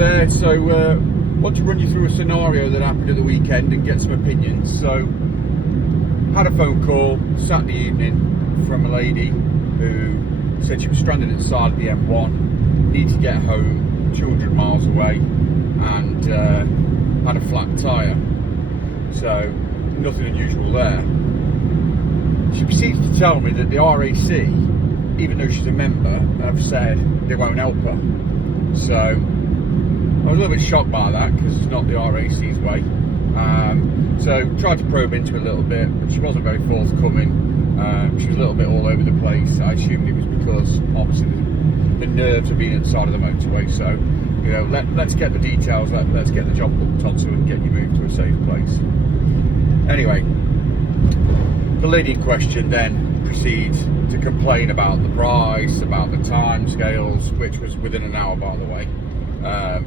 there. So want to run you through a scenario that happened at the weekend and get some opinions. So had a phone call Saturday evening from a lady who said she was stranded at the side of the M1, needed to get home 200 miles away, and had a flat tyre. So nothing unusual there. She proceeds to tell me that the RAC, even though she's a member, have said they won't help her. So I was a little bit shocked by that because it's not the RAC's way. So tried to probe into it a little bit, but she wasn't very forthcoming. She was a little bit all over the place. I assumed it was because obviously the nerves of being at the side of the motorway. So you know, let's get the details. Let's get the job booked on so we can get you moved to a safe place. Anyway, the lady in question then proceeds to complain about the price, about the time scales, which was within an hour, by the way.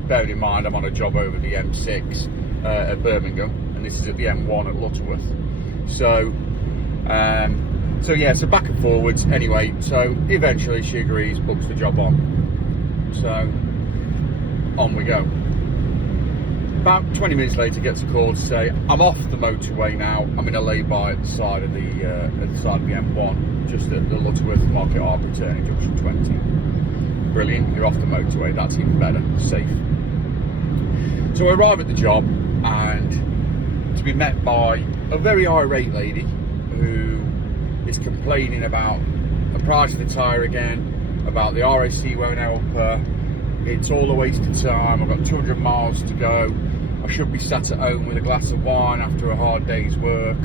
Bearing in mind I'm on a job over the M6 at Birmingham, and this is at the M1 at Lutterworth. So so back and forwards. Anyway, so eventually she agrees, books the job on. So on we go. About 20 minutes later, gets a call to say I'm off the motorway now. I'm in a lay-by at the side of the M1, just at the Lutterworth Market Harbour turning, junction 20. Brilliant, you're off the motorway. That's even better, safe. So I arrive at the job and to be met by a very irate lady who is complaining about the price of the tyre again, about the RAC won't help her. It's all a waste of time. I've got 200 miles to go. I should be sat at home with a glass of wine after a hard day's work.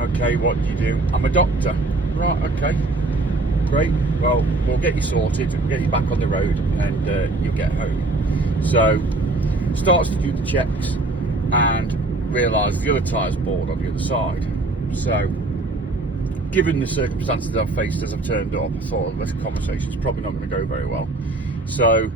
Okay, what do you do? I'm a doctor. Right, okay. Great. Well, we'll get you sorted, get you back on the road, and you'll get home. So, starts to do the checks and realises the other tyre's bored on the other side. So, given the circumstances I've faced as I've turned up, I thought this conversation's probably not going to go very well. So,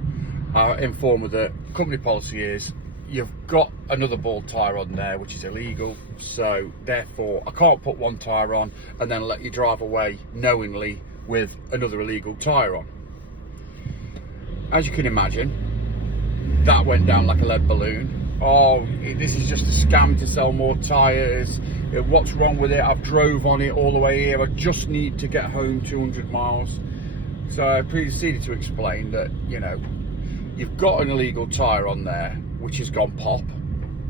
I inform her that company policy is you've got another bald tyre on there, which is illegal. So therefore, I can't put one tyre on and then let you drive away knowingly with another illegal tyre on. As you can imagine, that went down like a lead balloon. Oh, this is just a scam to sell more tyres. What's wrong with it? I've drove on it all the way here. I just need to get home 200 miles. So I proceeded to explain that, you know, you've got an illegal tyre on there which has gone pop.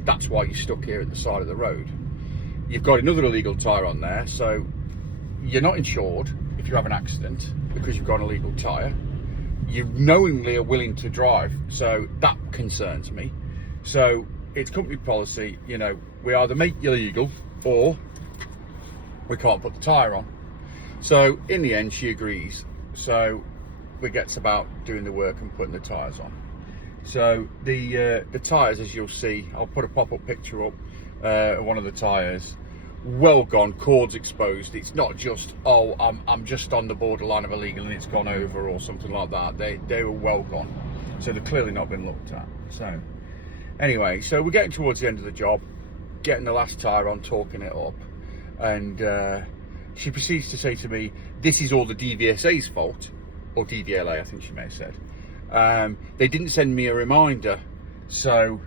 That's why you're stuck here at the side of the road. You've got another illegal tyre on there, so you're not insured if you have an accident because you've got an illegal tyre. You knowingly are willing to drive, so that concerns me. So it's company policy, you know, we either make you legal or we can't put the tyre on. So in the end, she agrees. So we get about doing the work and putting the tyres on. So the tyres, as you'll see, I'll put a pop-up picture up of one of the tyres. Well gone, cords exposed. It's not just, oh, I'm just on the borderline of illegal and it's gone over or something like that. They were well gone. So they've clearly not been looked at. So anyway, so we're getting towards the end of the job, getting the last tyre on, torquing it up, and she proceeds to say to me, this is all the DVSA's fault, or DVLA, I think she may have said. They didn't send me a reminder, so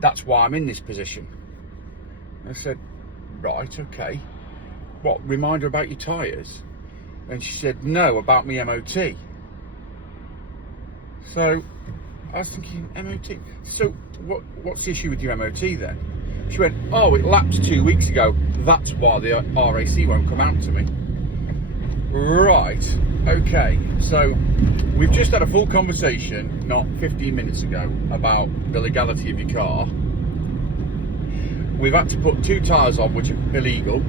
that's why I'm in this position. I said, right, okay. What, reminder about your tyres? And she said, no, about me MOT. So I was thinking, MOT? So what's the issue with your MOT then? She went, oh, it lapsed 2 weeks ago. That's why the RAC won't come out to me. Right, okay. So we've just had a full conversation, not 15 minutes ago, about the legality of your car. We've had to put 2 tyres on, which are illegal,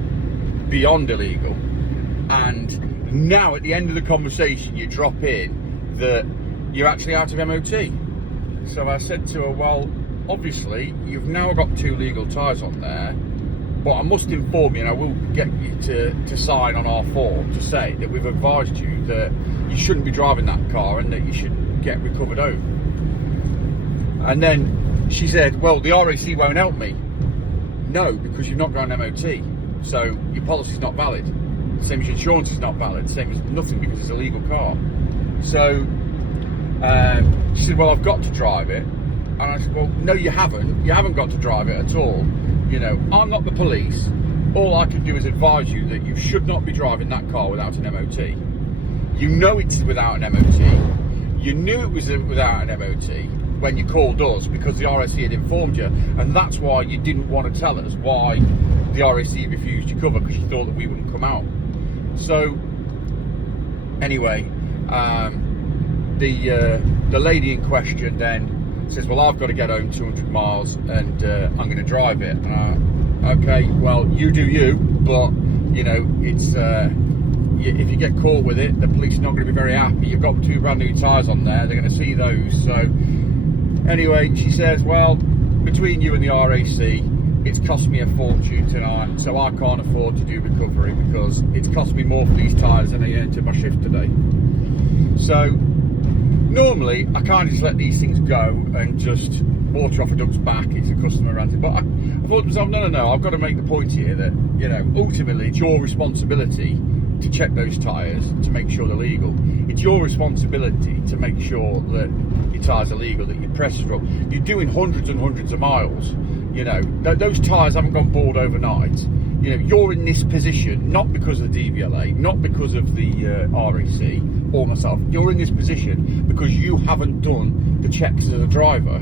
beyond illegal. And now at the end of the conversation, you drop in that you're actually out of MOT. So I said to her, well, obviously, you've now got 2 legal tyres on there, but I must inform you, and I will get you to sign on our form to say that we've advised you that you shouldn't be driving that car and that you should get recovered over. And then she said, well, the RAC won't help me. No, because you've not got an MOT, so your policy's not valid. Same as your insurance is not valid, same as nothing because it's a legal car. So she said, well, I've got to drive it And I said, well, no, you haven't got to drive it at all. You know, I'm not the police. All I can do is advise you that you should not be driving that car without an MOT. You know it's without an MOT. You knew it was without an MOT when you called us because the RSC had informed you, and that's why you didn't want to tell us why the RSC refused your cover, because you thought that we wouldn't come out. So anyway, the lady in question then says, well, I've got to get home 200 miles and I'm going to drive it. Okay, well, you do you, but you know, it's if you get caught with it, the police are not going to be very happy. You've got 2 brand new tyres on there, they're going to see those. So anyway, she says, well, between you and the RAC, it's cost me a fortune tonight, so I can't afford to do recovery because it's cost me more for these tyres than I earned to my shift today. So normally I can't just let these things go and just water off a duck's back. It's a customer ranting, but I thought to myself, no, I've got to make the point here that, you know, ultimately it's your responsibility to check those tyres to make sure they're legal. It's your responsibility to make sure that your tyres are legal, that your pressures are up. You're doing hundreds and hundreds of miles. You know, those tyres haven't gone bald overnight. You know, you're in this position not because of the DVLA, not because of the RAC or myself. You're in this position because you haven't done the checks as a driver.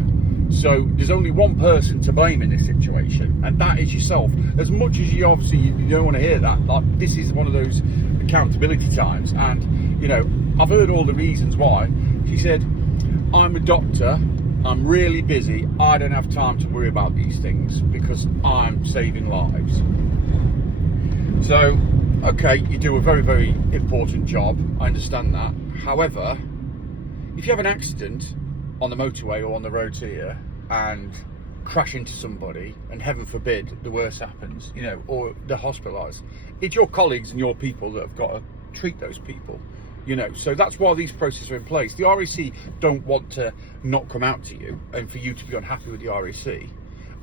So there's only one person to blame in this situation, and that is yourself. As much as you obviously you don't want to hear that, like, this is one of those accountability times. And you know, I've heard all the reasons why. She said, I'm a doctor, I'm really busy, I don't have time to worry about these things because I'm saving lives. So okay, you do a very, very important job, I understand that. However, if you have an accident on the motorway or on the roads here and crash into somebody, and heaven forbid the worst happens, you know, or they're hospitalised, it's your colleagues and your people that have got to treat those people, you know. So that's why these processes are in place. The RAC don't want to not come out to you and for you to be unhappy with the RAC.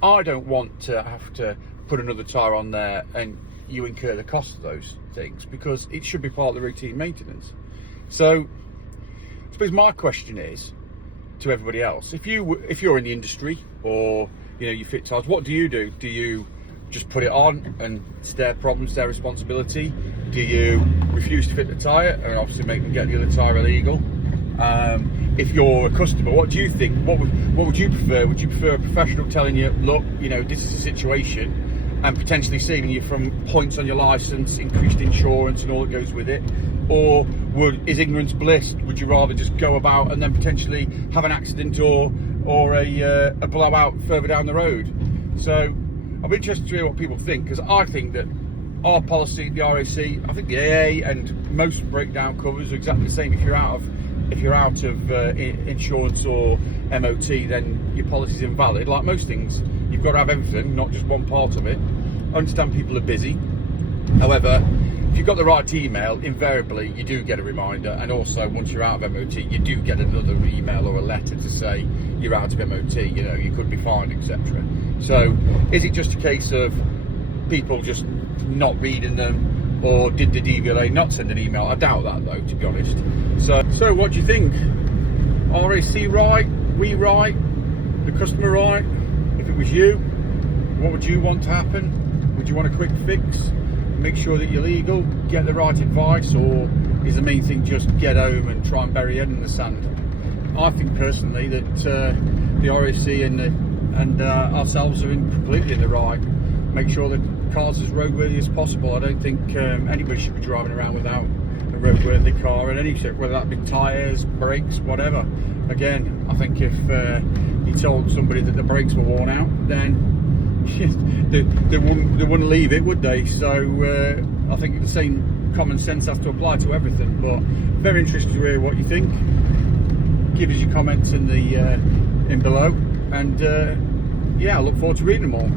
I don't want to have to put another tyre on there and you incur the cost of those things, because it should be part of the routine maintenance. So I suppose my question is to everybody else, if you're in the industry, or you know, you fit tyres, what do you do? Do you just put it on and it's their problem, it's their responsibility? Do you refuse to fit the tyre and obviously make them get the other tyre illegal? If you're a customer, what do you think? What would you prefer? Would you prefer a professional telling you, look, you know, this is the situation, and potentially saving you from points on your licence, increased insurance and all that goes with it? Or is ignorance bliss? Would you rather just go about and then potentially have an accident or a blowout further down the road? So I'm interested to hear what people think, because I think that our policy, the RAC, I think the AA and most breakdown covers are exactly the same. If you're out of insurance or MOT, then your policy is invalid. Like most things, you've got to have everything, not just one part of it. I understand people are busy. However, if you've got the right email, invariably you do get a reminder, and also once you're out of MOT, you do get another email or a letter to say you're out of MOT, you know, you could be fined, etc. So is it just a case of people just not reading them, or did the DVLA not send an email? I doubt that though, to be honest. So what do you think? RAC right? We right? The customer right? If it was you, what would you want to happen? Would you want a quick fix? Make sure that you're legal, get the right advice, or is the main thing just get home and try and bury your head in the sand? I think personally that the RAC and ourselves are completely in the right. Make sure the car's as roadworthy as possible. I don't think anybody should be driving around without a roadworthy car in any shape, whether that be tyres, brakes, whatever. Again, I think if you told somebody that the brakes were worn out, then they wouldn't leave it, would they? So I think the same common sense has to apply to everything. But very interested to hear what you think. Give us your comments in below, and yeah, I look forward to reading them all.